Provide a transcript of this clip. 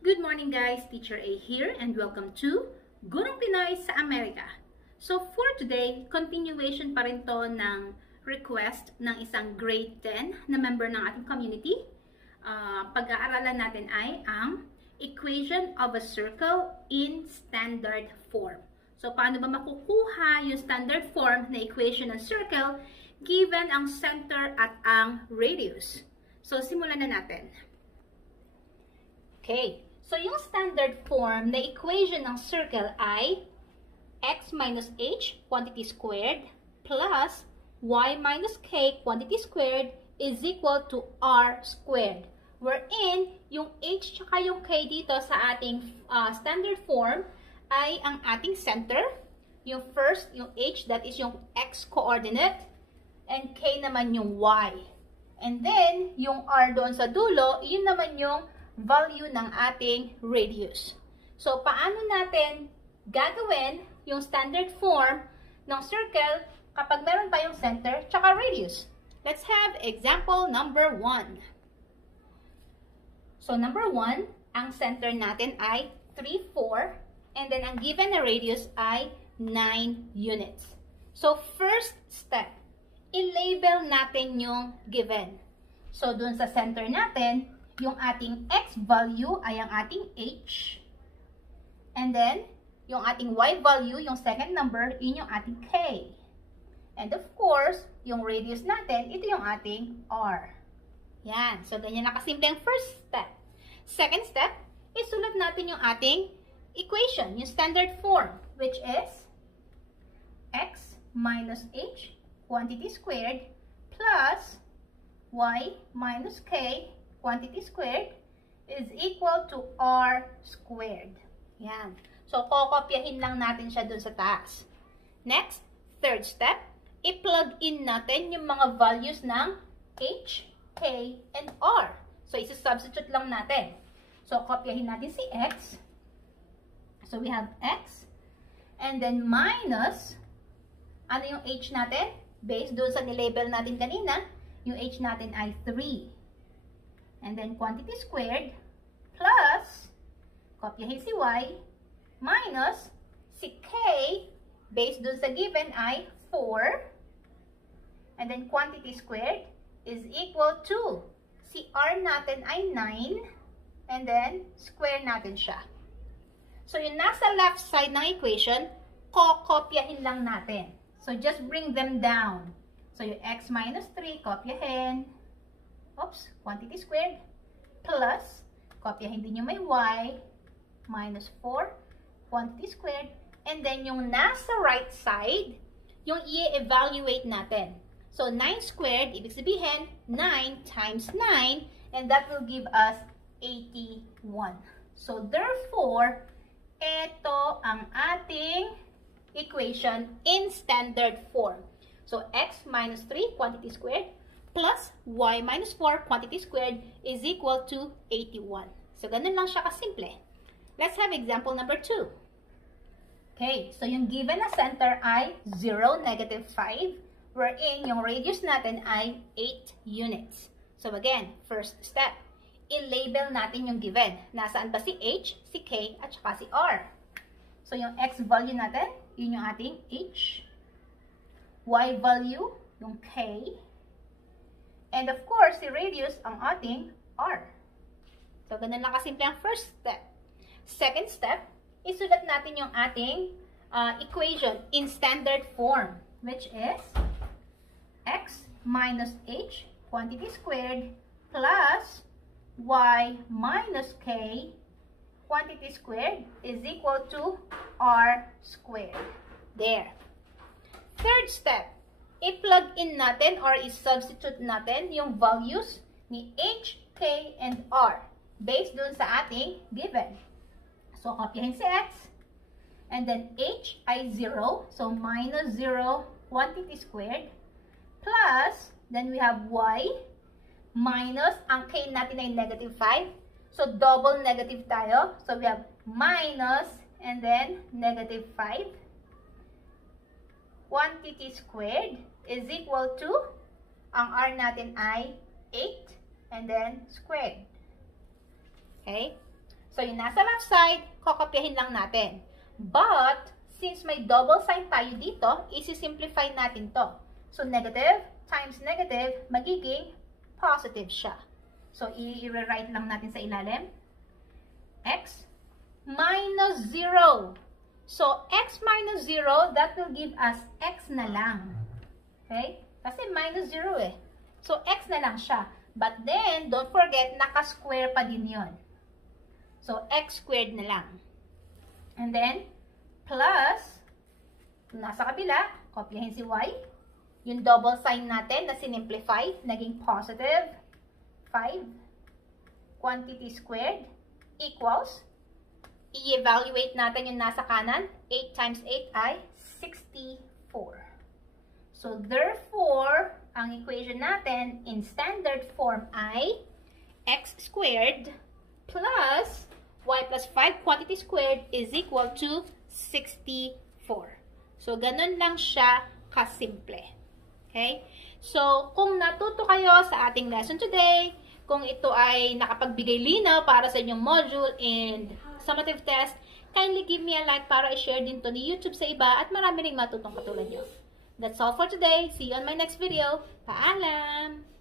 Good morning guys, Teacher A here and welcome to Gurong Pinoy sa Amerika. So for today, continuation pa rin to ng request ng isang grade 10 na member ng ating community. Pag-aaralan natin ay ang equation of a circle in standard form. So paano ba makukuha yung standard form na equation ng circle given ang center at ang radius? So simulan na natin. Okay, so yung standard form na equation ng circle ay x minus h quantity squared plus y minus k quantity squared is equal to r squared. Wherein, yung h tsaka yung k dito sa ating standard form ay ang ating center. Yung first, yung h, that is yung x coordinate, and k naman yung y. And then, yung r doon sa dulo, yun naman yung value ng ating radius. So, paano natin gagawin yung standard form ng circle kapag meron tayong center tsaka radius? Let's have example number 1. So, number 1, ang center natin ay 3, 4, and then ang given na radius ay 9 units. So, first step, i-label natin yung given. So, dun sa center natin, yung ating x value ay ang ating h. And then, yung ating y value, yung second number, yun yung ating k. And of course, yung radius natin, ito yung ating r. Yan. So, ganyan nakasimple ang first step. Second step, isulat natin yung ating equation, yung standard form, which is x minus h quantity squared plus y minus k quantity squared is equal to r squared. Yan. So, kokopyahin lang natin siya dun sa taas. Next, third step, i-plug in natin yung mga values ng h, k, and r. So, isa-substitute lang natin. So, kopyahin natin si x. So, we have x. And then, minus, ano yung h natin? Based doon sa nilabel natin kanina, yung h natin ay 3. And then, quantity squared plus, kopyahin si y, minus si k, based dun sa given ay 4. And then, quantity squared is equal to, si r natin ay 9. And then, square natin siya. So, yung nasa left side ng equation, kokopyahin lang natin. So, just bring them down. So, yung x minus 3, kopyahin. Oops, quantity squared, plus, kopyahin din yung may y, minus 4, quantity squared, and then yung nasa right side, yung i-evaluate natin. So, 9 squared, ibig sabihin, 9 times 9, and that will give us 81. So, therefore, ito ang ating equation in standard form. So, x minus 3, quantity squared, plus y minus 4 quantity squared is equal to 81. So, ganun lang siya kasimple. Let's have example number 2. Okay, so yung given na center ay 0, negative 5, wherein yung radius natin ay 8 units. So, again, first step, i-label natin yung given. Nasaan ba si h, si k, at saka si r? So, yung x value natin, yun yung ating h. Y value, yung k. And of course, si radius ang ating r. So, ganun lang kasimple ang first step. Second step, isulat natin yung ating equation in standard form, which is x minus h quantity squared plus y minus k quantity squared is equal to r squared. There. Third step, i-plug in natin or i-substitute natin yung values ni h, k, and r based dun sa ating given. So, kopyahin si x. And then, h ay 0. So, minus 0 quantity squared. Plus, then we have y minus, ang k natin ay negative 5. So, double negative tayo. So, we have minus and then negative 5. Quantity squared is equal to, ang r natin ay 8, and then squared. Okay? So, yung nasa left side, kokopyahin lang natin. But, since may double sign tayo dito, isi-simplify natin to. So, negative times negative, magiging positive siya. So, i-rewrite lang natin sa ilalim. X minus 0. So, x minus 0, that will give us x na lang. Okay? Kasi minus 0 eh. So, x na lang siya. But then, don't forget, naka-square pa din yun. So, x squared na lang. And then, plus, nasa kabila, kopyahin si y. Yung double sign natin na sinimplify, naging positive 5 quantity squared equals, i-evaluate natin yung nasa kanan, 8 times 8 ay 64. So, therefore, ang equation natin in standard form ay x squared plus y plus 5 quantity squared is equal to 64. So, ganun lang siya kasimple. Okay? So, kung natuto kayo sa ating lesson today, kung ito ay nakapagbigay linaw para sa inyong module and summative test, kindly give me a like para i-share din to ni YouTube sa iba at marami ring matutong katulad nyo. That's all for today. See you on my next video. Paalam!